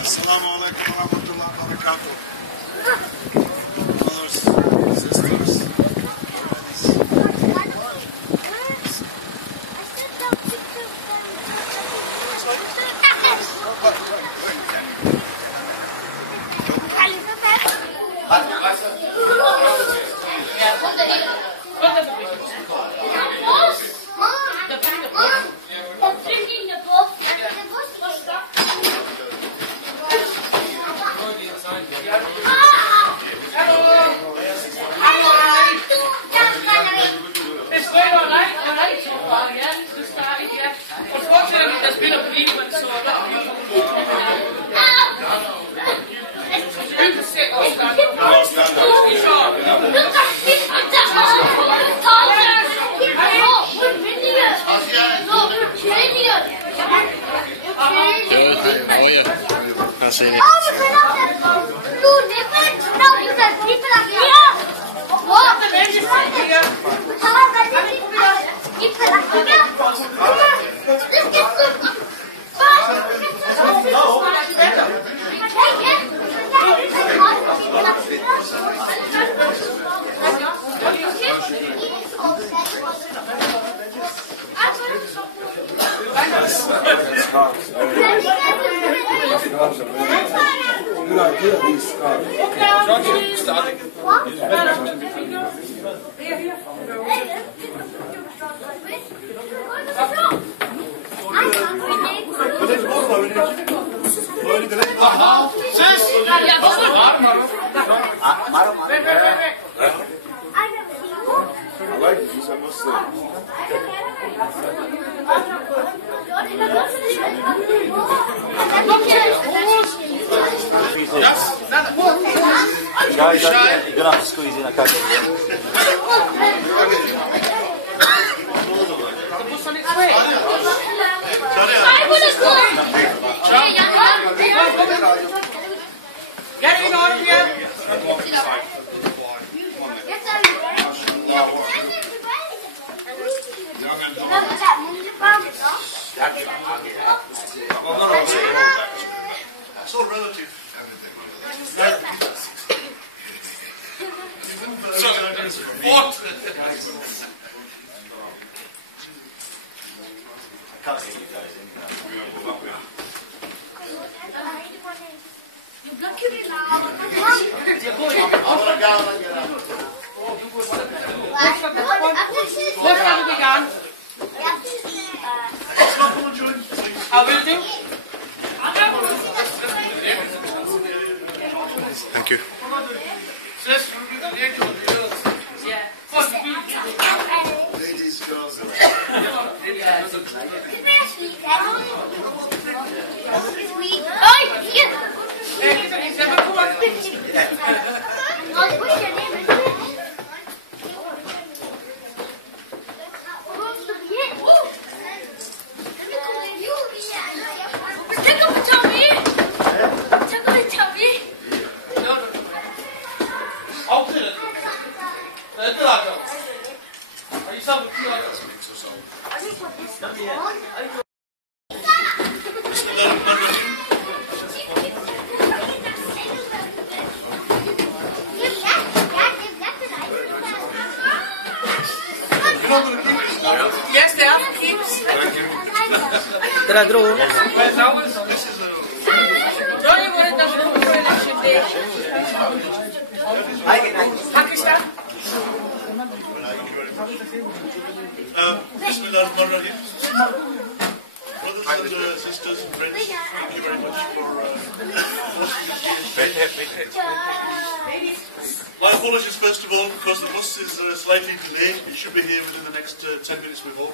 Assalamu alaikum wa rahmatullahi wa barakatuh. Brothers, sisters. Guys, you're gonna have to squeeze in. I can't get you. Getting on here. It's all relative. What? I can't get you guys in there. What have we done? I will do. Thank you. Ladies, girls. Yes, they are for keeps. Don't Don't you want it done before election day? Pakistan? Bismillahirrahmanirrahim. Brothers brothers and sisters and friends, thank you very much for hosting this meeting. My apologies first of all because the bus is slightly delayed. It should be here within the next 10 minutes we hope,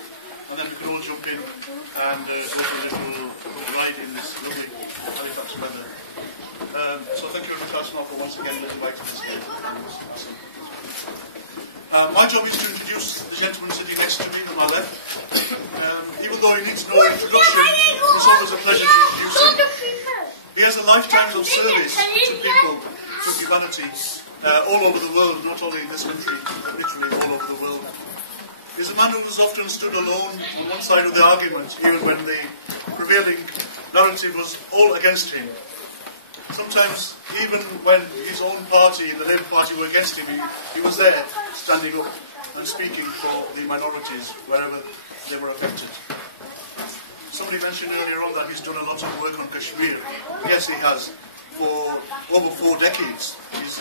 and then we can all jump in and go for a little ride in this lovely Halifax weather. So thank you very much, Arsenal, for once again inviting us here. My job is to introduce the gentleman sitting next to me on my left. Even though he needs no introduction, it's always a pleasure to introduce him. He has a lifetime of service to people, to humanity, all over the world, not only in this country, but literally all over the world. He's a man who has often stood alone on one side of the argument, even when the prevailing narrative was all against him. Sometimes, even when his own party, the Labour Party, were against him, he was there, standing up and speaking for the minorities wherever they were affected. Somebody mentioned earlier on that he's done a lot of work on Kashmir. Yes, he has. For over 4 decades, he's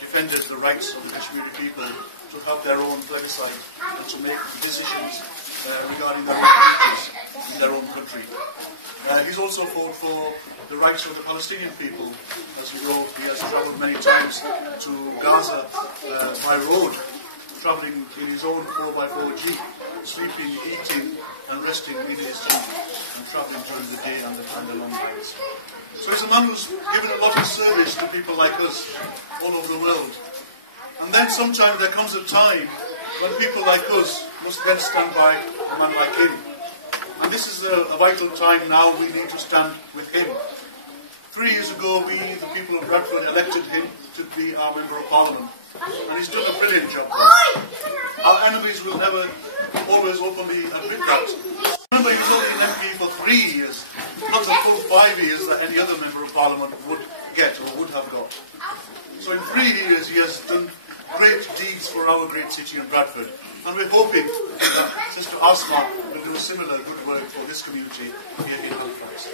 defended the rights of the Kashmiri people to have their own plebiscite and to make decisions regarding their own futures in their own country. He's also fought for the rights of the Palestinian people. As you know, he has travelled many times to Gaza by road, travelling in his own 4x4 jeep, sleeping, eating and resting in his jeep, and travelling during the day and the long nights. So he's a man who's given a lot of service to people like us all over the world. And then sometimes there comes a time when people like us must then stand by a man like him. And this is a vital time now. We need to stand with him. 3 years ago, we, the people of Bradford, elected him to be our Member of Parliament. And he's done a brilliant job for us. Our enemies will never always openly admit that. Remember, he was only an MP for 3 years, not the full 5 years that any other Member of Parliament would get or would have got. So in 3 years, he has done great deeds for our great city in Bradford. And we're hoping that Sister Asma will do similar good work for this community here in Halifax.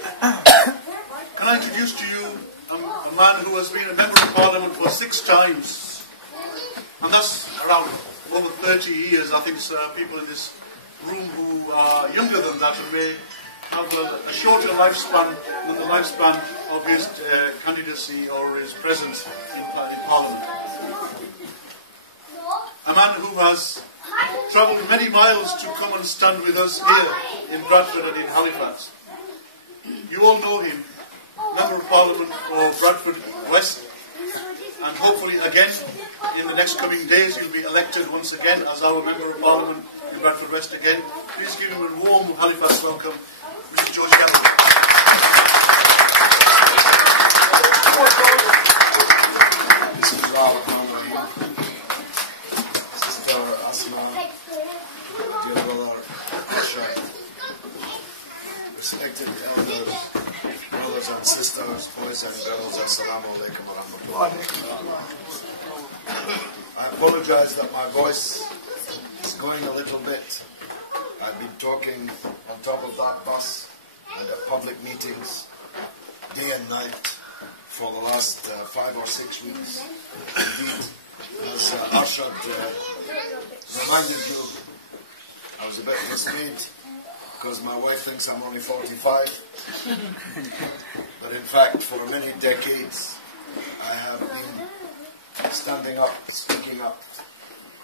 Can I introduce to you a man who has been a Member of Parliament for 6 times? And that's around over 30 years. I think people in this room who are younger than that and may have a shorter lifespan than the lifespan of his candidacy or his presence in Parliament. A man who has travelled many miles to come and stand with us here in Bradford and in Halifax. You all know him, Member of Parliament for Bradford West, and hopefully again in the next coming days he'll be elected once again as our Member of Parliament in Bradford West again. Please give him a warm Halifax welcome, Mr. George Galloway. Sister Asma, dear brother Ashad, respected elders, brothers and sisters, boys and girls, Assalamu alaikum wa rahmatullah. I apologize that my voice is going a little bit. I've been talking on top of that bus and at public meetings day and night for the last 5 or 6 weeks. Indeed, as Arshad reminded you, I was a bit dismayed because my wife thinks I'm only 45. But in fact, for many decades, I have been standing up, speaking up,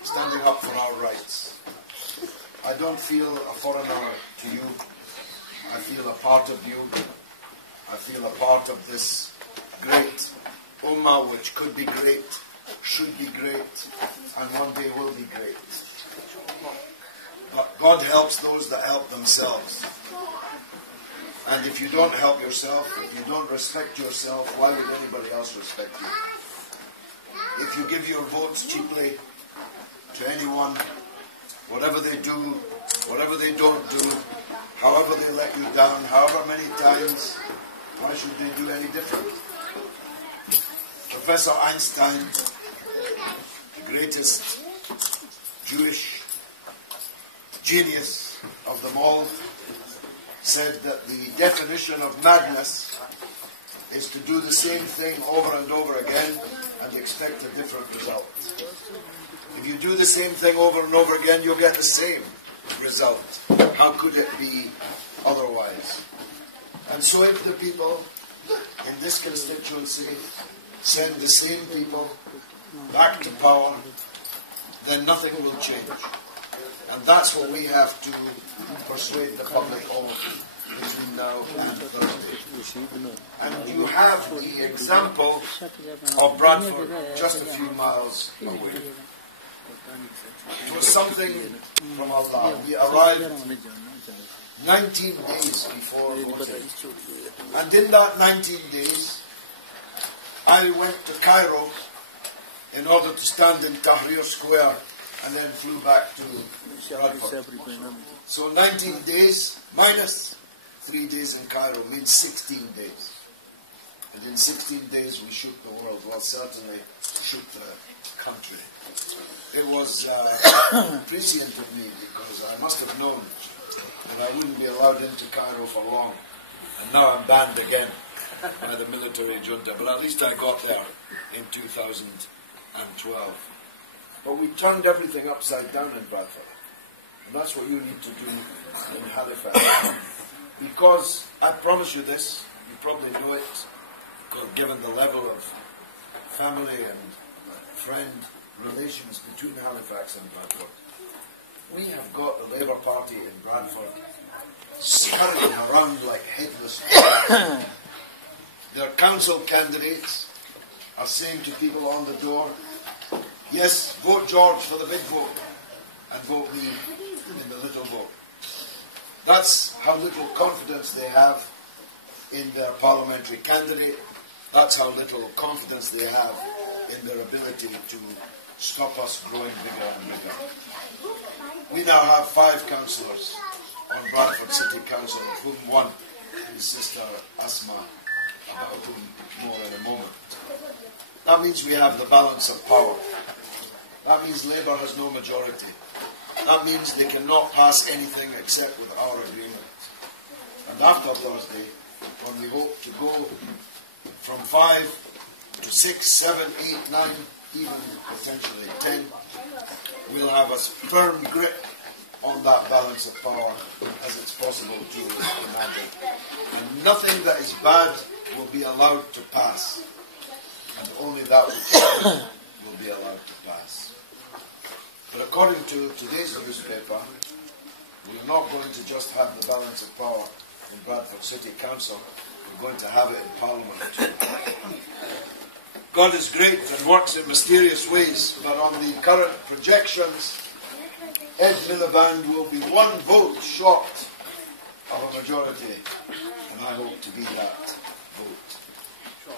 standing up for our rights. I don't feel a foreigner to you. I feel a part of you. I feel a part of this great ummah which could be great, should be great, and one day will be great. But God helps those that help themselves. And if you don't help yourself, if you don't respect yourself, why would anybody else respect you? If you give your votes cheaply to anyone, whatever they do, whatever they don't do, however they let you down, however many times, why should they do any different? Professor Einstein, the greatest Jewish genius of them all, said that the definition of madness is to do the same thing over and over again and expect a different result. If you do the same thing over and over again, you'll get the same result. How could it be otherwise? And so if the people in this constituency send the same people back to power, then nothing will change. And that's what we have to persuade the public of between now and Thursday. And you have the example of Bradford just a few miles away. It was something from Allah. We arrived 19 days before voting. And in that 19 days, I went to Cairo in order to stand in Tahrir Square and then flew back to Bradford. So 19 days minus 3 days in Cairo means 16 days. And in 16 days we shook the world. Well, certainly shook the country. It was prescient of me because I must have known that I wouldn't be allowed into Cairo for long. And now I'm banned again by the military junta. But at least I got there in 2012. But we turned everything upside down in Bradford. And that's what you need to do in Halifax. Because, I promise you this, you probably know it, given the level of family and friend relations between Halifax and Bradford. We have got the Labour Party in Bradford scurrying around like headless. Their council candidates are saying to people on the door, yes, vote George for the big vote and vote me in the little vote. That's how little confidence they have in their parliamentary candidate. That's how little confidence they have in their ability to stop us growing bigger and bigger. We now have 5 councillors on Bradford City Council, of whom one is Sister Asma, about whom more in a moment. That means we have the balance of power. That means Labour has no majority. That means they cannot pass anything except with our agreement. And after Thursday, when we hope to go from 5 to 6, 7, 8, 9, even potentially 10, we'll have a firm grip on that balance of power as it's possible to imagine. And nothing that is bad will be allowed to pass. And only that which is good will be allowed to pass. But according to today's newspaper, we're not going to just have the balance of power in Bradford City Council, we're going to have it in Parliament too. God is great and works in mysterious ways, but on the current projections, Ed Miliband will be 1 vote short of a majority, and I hope to be that vote.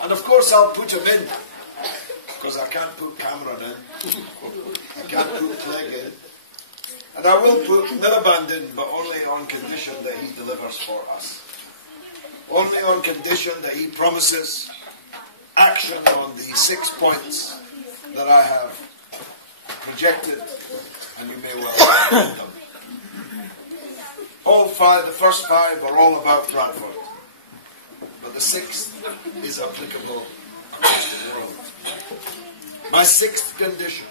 And of course I'll put him in, because I can't put Cameron in, I can't put Clegg in, and I will put Miliband in, but only on condition that he delivers for us. Only on condition that he promises action on the 6 points that I have projected, and you may well read them. All 5, the first 5 are all about Bradford, but the 6th is applicable across the world. My 6th condition,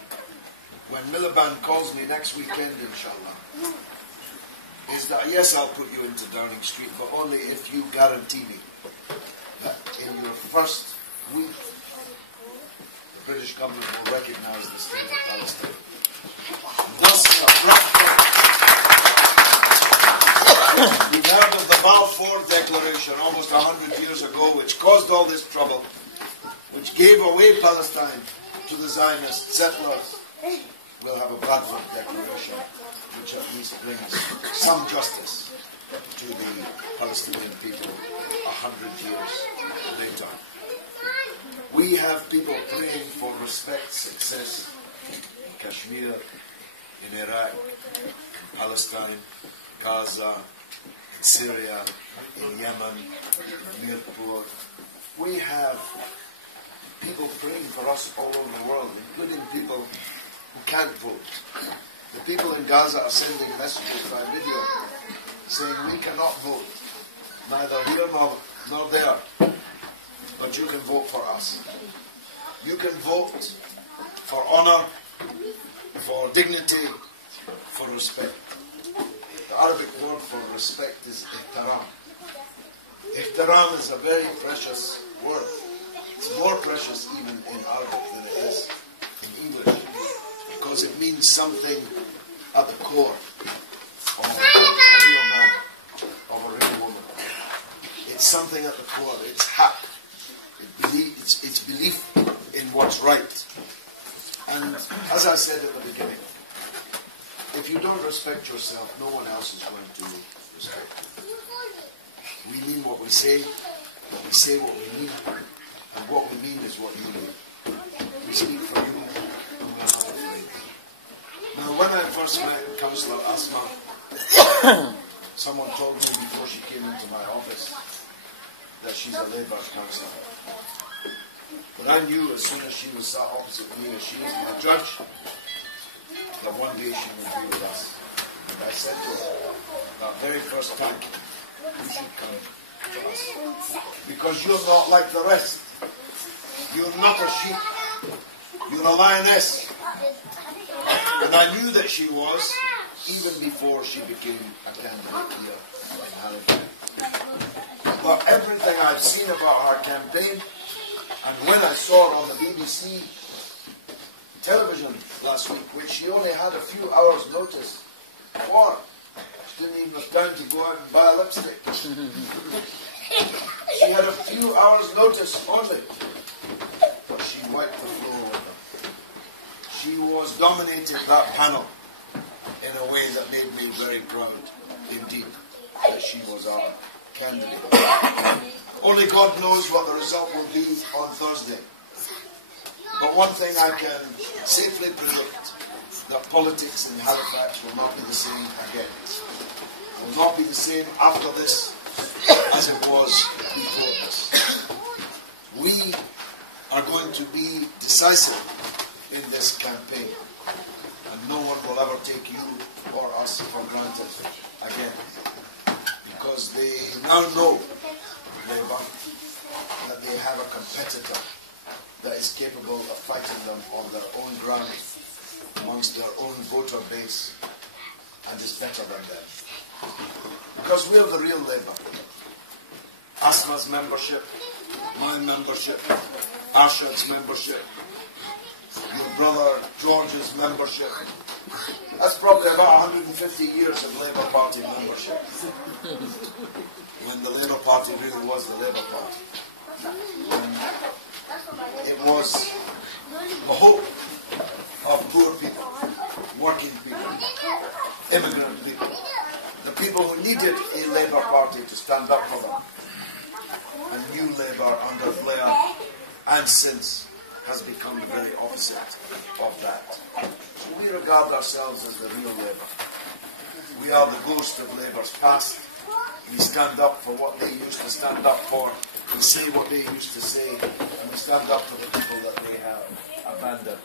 when Miliband calls me next weekend, inshallah, is that yes, I'll put you into Downing Street, but only if you guarantee me that in your first week, the British government will recognise the state of Palestine. Thus, we've heard of the Balfour Declaration almost 100 years ago, which caused all this trouble, which gave away Palestine to the Zionist settlers. We'll have a Bradford Declaration, which at least brings some justice to the Palestinian people 100 years later. We have people praying for respect, success in Kashmir, in Iraq, Palestine, Gaza, in Syria, in Yemen, in Mirpur. We have people praying for us all over the world, including people who can't vote. The people in Gaza are sending messages by video saying we cannot vote, neither here nor there, but you can vote for us. You can vote for honour, for dignity, for respect. The Arabic word for respect is ihtaram. Ihtiram is a very precious word. It's more precious even in Arabic than it is in English, because it means something at the core of a real man, of a real woman. It's something at the core. It's haq. It's belief in what's right. And as I said at the beginning, if you don't respect yourself, no one else is going to respect you. We mean what we say what we mean, and what we mean is what you mean. We speak for you, and we're not afraid. Now, when I first met Councillor Asma, someone told me before she came into my office that she's a Labour councillor. But I knew as soon as she was sat opposite me, as she was my judge, that one day she would be with us. And I said to her, that very first time, you should come to us. Because you're not like the rest. You're not a sheep. You're a lioness. And I knew that she was, even before she became a candidate here in Halifax. But everything I've seen about her campaign, and when I saw her on the BBC television last week, which she only had a few hours' notice for, she didn't even have time to go out and buy a lipstick. She had a few hours' notice only, but she wiped the floor with them. She was dominating that panel in a way that made me very proud, indeed, that she was our candidate. Only God knows what the result will be on Thursday. But one thing I can safely predict, that politics in Halifax will not be the same again. It will not be the same after this as it was before this. We are going to be decisive in this campaign, and no one will ever take you or us for granted again, because they now know, Labour, that they have a competitor that is capable of fighting them on their own ground, amongst their own voter base, and is better than them. Because we are the real Labour. Asma's membership, my membership, Arshad's membership, your brother George's membership. That's probably about 150 years of Labour Party membership, when the Labour Party really was the Labour Party. And it was the hope of poor people, working people, immigrant people, the people who needed a Labour Party to stand up for them. And New Labour under Blair and since has become the very opposite of that. So we regard ourselves as the real Labour. We are the ghost of Labour's past. We stand up for what they used to stand up for. We say what they used to say, and we stand up for the people that they have abandoned,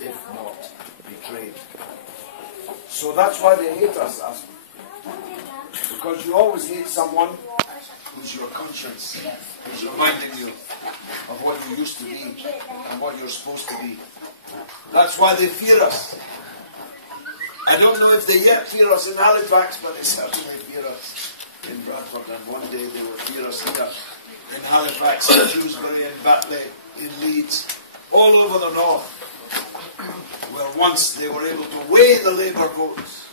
if not betrayed. So that's why they hate us, Asma. Because you always hate someone who's your conscience, who's reminding you of what you used to be and what you're supposed to be. That's why they fear us. I don't know if they yet fear us in Halifax, but they certainly fear us in Bradford, and one day they will fear us here in Halifax, in Dewsbury, in Batley, in Leeds, all over the north, where once they were able to weigh the Labour votes.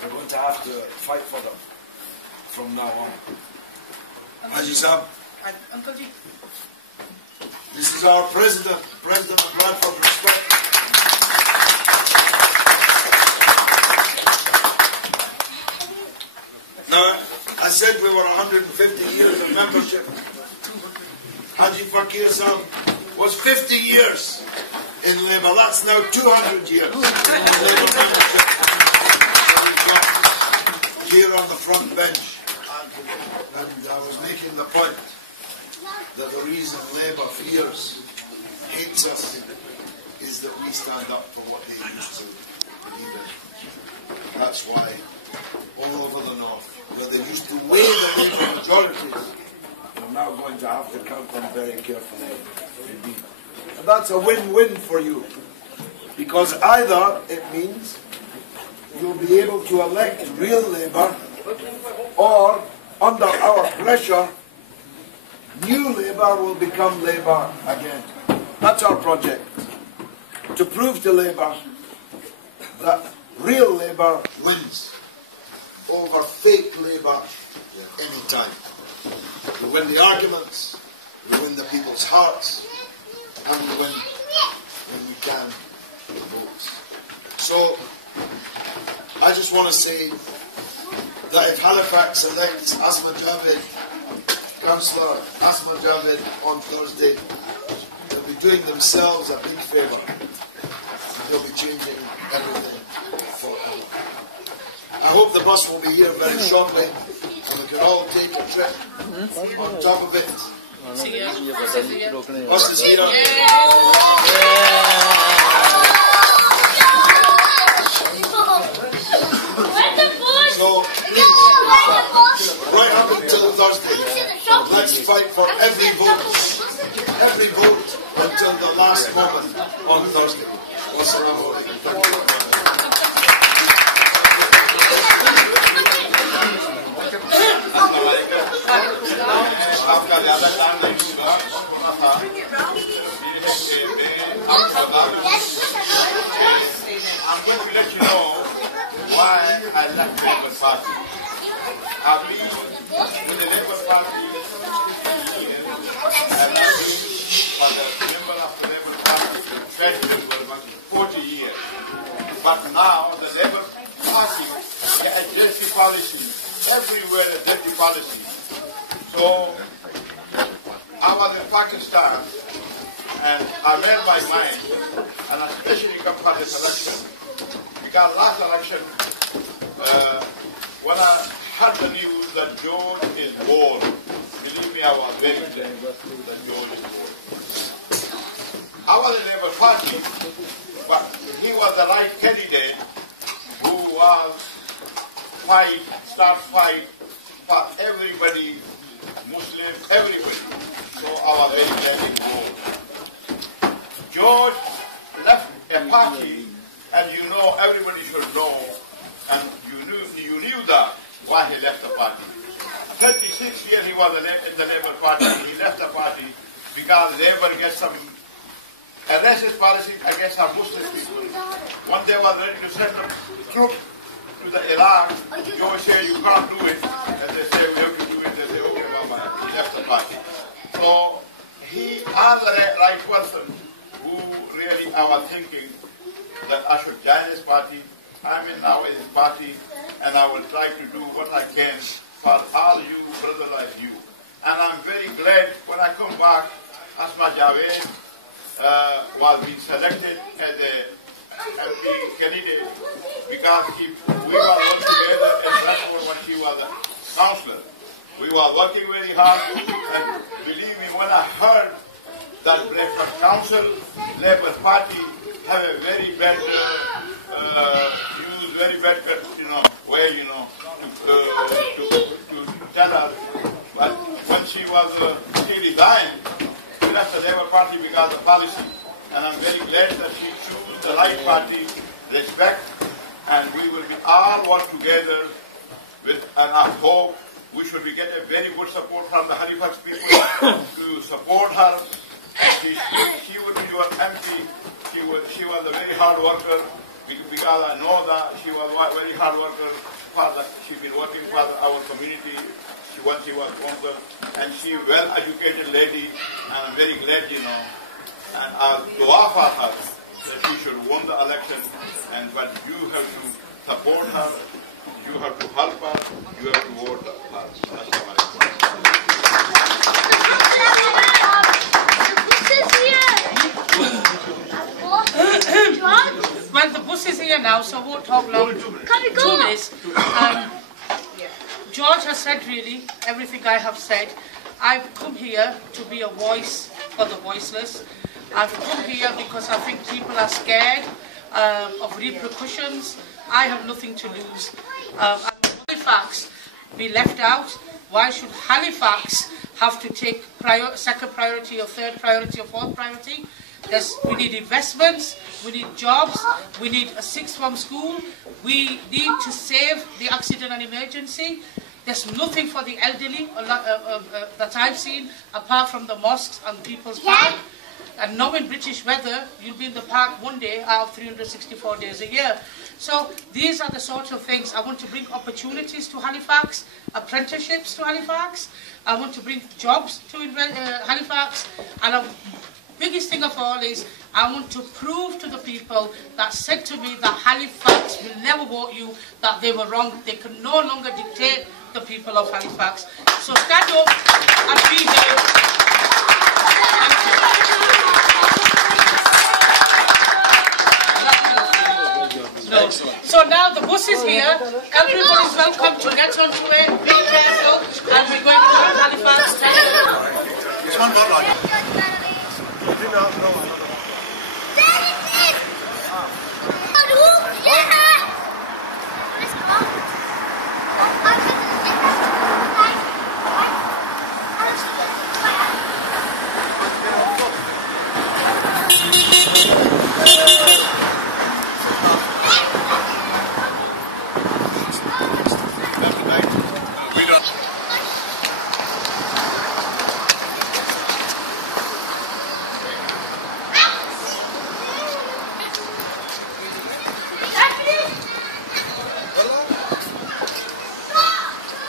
We're going to have to fight for them from now on. Haji Saab, Uncle G. this is our President of Bradford, respect. Now, I said we were 150 years of membership. Haji Fakir Saab was 50 years in Labour. That's now 200 years in Labour membership. Here on the front bench. And I was making the point that the reason Labour fears, hates us, is that we stand up for what they used to believe in. That's why all over the north, where they used to weigh the Labour majorities, we're now going to have to count them very carefully indeed. And that's a win-win for you, because either it means you'll be able to elect real Labour, or under our pressure, new Labour will become Labour again. That's our project. To prove to Labour that real Labour wins over fake Labour any time. We win the arguments, we win the people's hearts, and we win when we can the votes. So, I just want to say that if Halifax elects Asma Javed, Councillor Asma Javed on Thursday, they'll be doing themselves a big favour. They'll be changing everything forever. I hope the bus will be here very shortly and we can all take a trip on top of it. Bus is here. So please, right up until Thursday, let's fight for every vote until the last moment on Thursday. Wassalamu alaikum. Thank you. I'm going to let you know why I left the Labour Party. I've been with the Labour Party for 15 years, and I've been for the member of the Labour Party president for about 40 years. But now the Labour Party has a dirty policy. Everywhere a dirty policy. So I was in Pakistan and I made my mind, and especially come for this election. Because last election, when I heard the news that George is born, believe me, I was very glad that George is born. I was in the Labour Party, but he was the right candidate who was start fight for everybody, Muslim, everybody. So I was very glad he born. George left a party, and you know, everybody should know, and you knew that why he left the party. 36 years he was in the Labour Party. He left the party because Labour gets some racist policy against our Muslim people. One day was ready to send a troop to the Iraq. George said, you can't do it. And they say, we have to do it. They say, okay, well, he left the party. So he was the right person who really I was thinking that I should join this party. I'm in now in this party, and I will try to do what I can for all you brothers like you. And I'm very glad when I come back, Asma Javed was being selected as a MP candidate because we were working together in Bradford when she was a councillor. We were working very hard, and believe me, when I heard that Bradford Council, Labour Party have a very bad way, to tell her. But when she resigned, she left the Labour Party because of policy. And I'm very glad that she chose the right party, respect, and we will be all work together with, and I hope we should be getting very good support from the Halifax people to support her. She would be your MP. She was a very hard worker because I know that she was a very hard worker. She's been working for our community when she was younger, and she well-educated lady, and I'm very glad, and I'll dua for her that she should win the election, but you have to support her, you have to help her, you have to vote her. Well, the bus is here now, so I won't talk long. Can we go? 2 minutes. George has said really everything I have said. I've come here to be a voice for the voiceless. I've come here because I think people are scared of repercussions. I have nothing to lose. Halifax be left out. Why should Halifax have to take second priority or third priority or fourth priority? We need investments, we need jobs, we need a sixth form school, we need to save the accident and emergency. There's nothing for the elderly that I've seen apart from the mosques and People's Park. And knowing British weather, you'll be in the park one day out of 364 days a year. So these are the sort of things. I want to bring opportunities to Halifax, apprenticeships to Halifax. I want to bring jobs to Halifax. And the biggest thing of all is I want to prove to the people that said to me that Halifax will never vote you, that they were wrong. They can no longer dictate the people of Halifax. So stand up and be here. No. So now the bus is here. Everybody's welcome to get onto it. Be careful, and we're going to Halifax. It's one more line.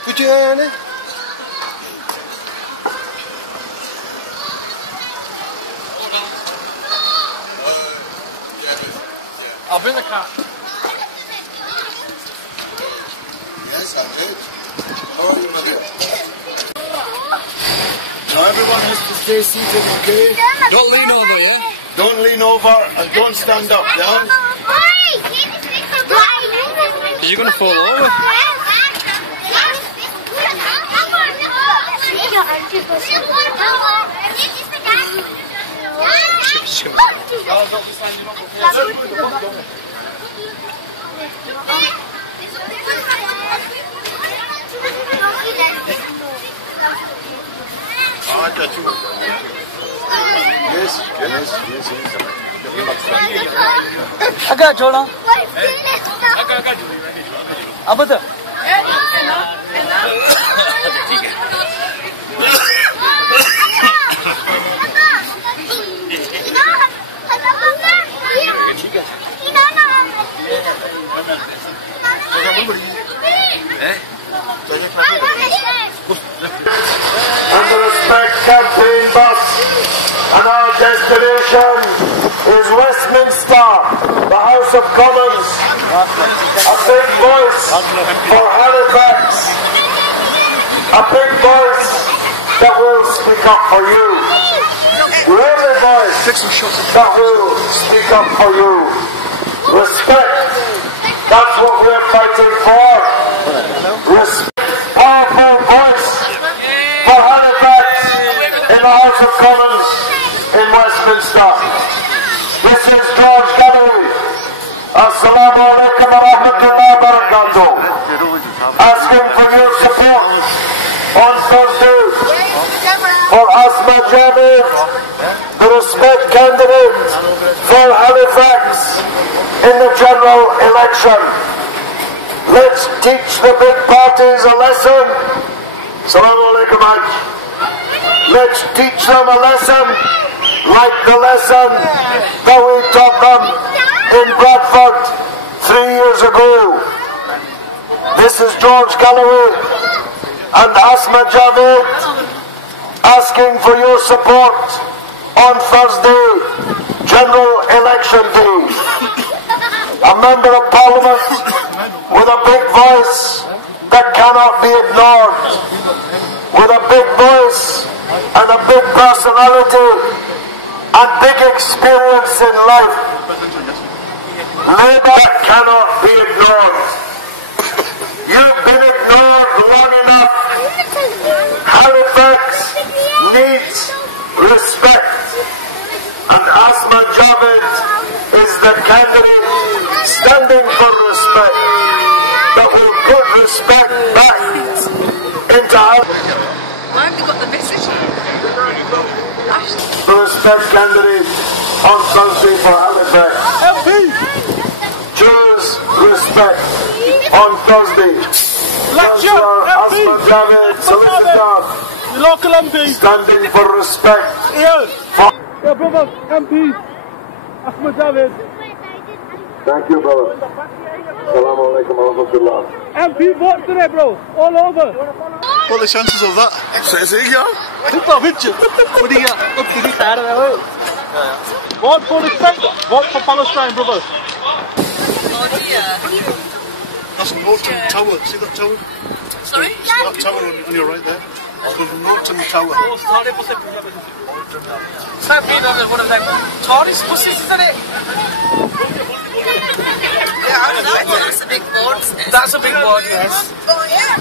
Put your hand in. I'll bring the car. Yes, I did. How are you, my dear? Now everyone has to stay seated, okay? Don't lean over, yeah? Don't lean over and don't stand up, yeah? Because you're going to fall over. Yes. I got Jonah. Apa tu? And the Respect campaign bus, and our destination is Westminster, the House of Commons, a big voice for Halifax, a big voice that will speak up for you, the only voice that will speak up for you. Respect, that's what we're fighting for. Respect, powerful voice for Halifax in the House of Commons in Westminster. This is George Galloway. Assalamu alaikum wa rahmatullahi wa barakatuh. Asking for your support on Thursday for Asma Javid, the Respect candidate for Halifax in the general election. Let's teach the big parties a lesson. Assalamu alaikum, Hajj. Let's teach them a lesson like the lesson that we taught them in Bradford 3 years ago. This is George Galloway and Asma Javid asking for your support on Thursday, general election day. A member of Parliament with a big voice that cannot be ignored, with a big voice and a big personality and big experience in life. Labour cannot be ignored. You've been ignored long enough. Halifax needs respect, and Asma Javid is the candidate standing for respect that will put respect back into Halifax. Why have you got the message? The Respect candidate on Thursday for Halifax. Choose Respect on Thursday. Councillor Asma Javed, solicitor. The local MP. Standing for respect. Yeah, brother, MP. Ahmed Javed. Thank you, brother. Assalamu alaikum wa rahmatullah. MP vote today, bro. All over. What are the chances of that? Say again? Vote for respect. Vote for Palestine, brother. Oh dear. That's Norton Tower. See that tower? Sorry? That tower on your right there. It's called Norton Tower. Stop being on one of them tourist buses, isn't it? Yeah, that's a big board. That's a big board, yes. Oh yeah.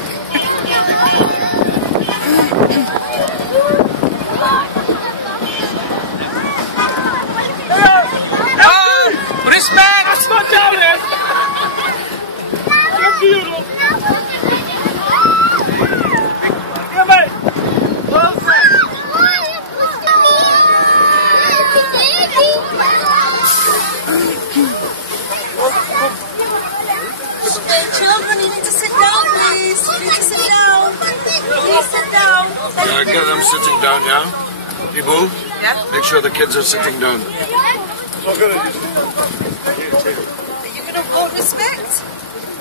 Respect! That's not down there. Thank you. Yeah, mate. Children, you need to sit down, please. You need to sit down. Please sit down. Get them sitting down, yeah? People, Yeah? make sure the kids are sitting down. Are you going to vote respect?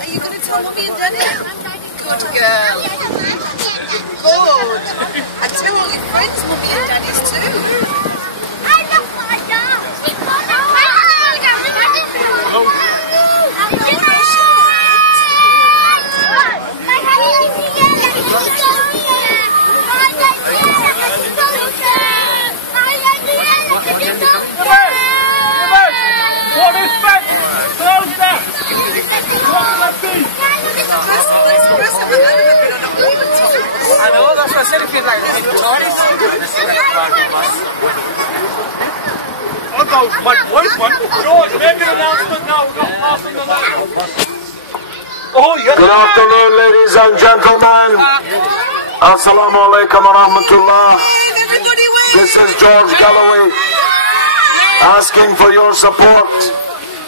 Are you going to tell mommy and daddy? Good girl. Good. And tell all your friends, mommy and daddies too. I know, that's what I said, it feels like this tourist. I'll go, my voice one. George, make an announcement now. We've got half in the line. Oh, yes. Good afternoon, ladies and gentlemen. Assalamu alaikum wa rahmatullah. This is George Galloway asking for your support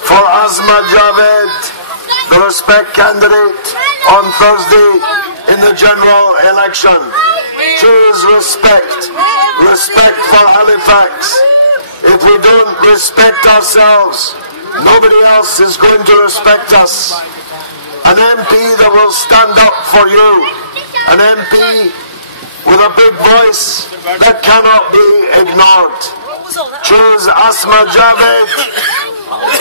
for Asma Javed, the respect candidate, on Thursday in the general election. Choose respect. Respect for Halifax. If we don't respect ourselves, nobody else is going to respect us. An MP that will stand up for you. An MP with a big voice that cannot be ignored. Choose Asma Javed,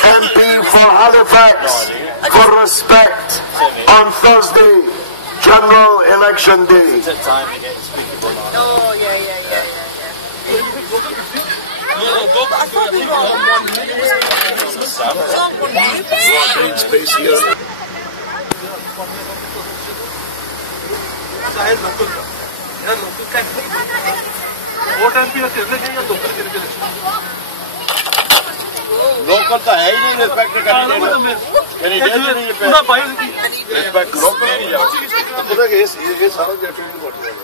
MP for Halifax, for respect on Thursday, general election day. Oh, yeah. I thought we were on Green space here. Local तो है ही नहीं respect करने के लिए। यानी जैसे नहीं respect local नहीं है। तो देखिए ये सारा जो टूटी बोलते हैं।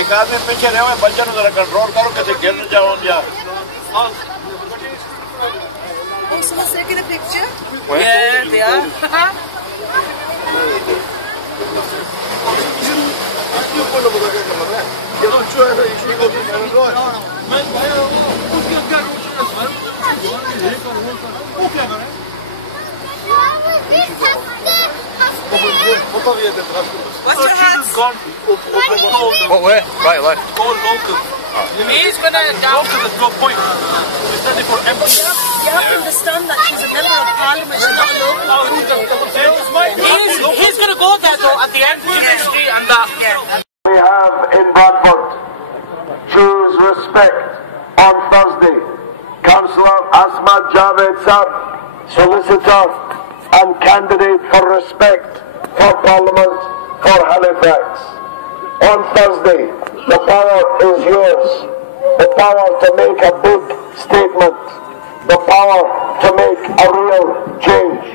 एक आदमी पीछे रहे हुए बच्चों को जरा कंट्रोल करो किसी गिर न जाओ या Oh, someone's taking a picture? Yeah, they are. What's your hat? What way? Right, left. Go local. He's going to down. Local is no point. We're standing for empty. You have to understand that she's a member of parliament, she's not local. He's going to go there though at the end of the street and that. We have in Bradford, choose respect on Thursday. Councillor Asma Javed Sab, solicitor and candidate for respect for Parliament for Halifax. On Thursday, the power is yours. The power to make a big statement. The power to make a real change.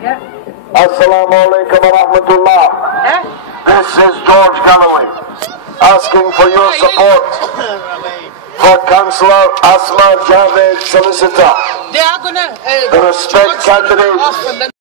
Assalamu alaikum wa rahmatullah. This is George Galloway asking for your support for Councillor Asma Javed, Solicitor. They are going to The respect candidate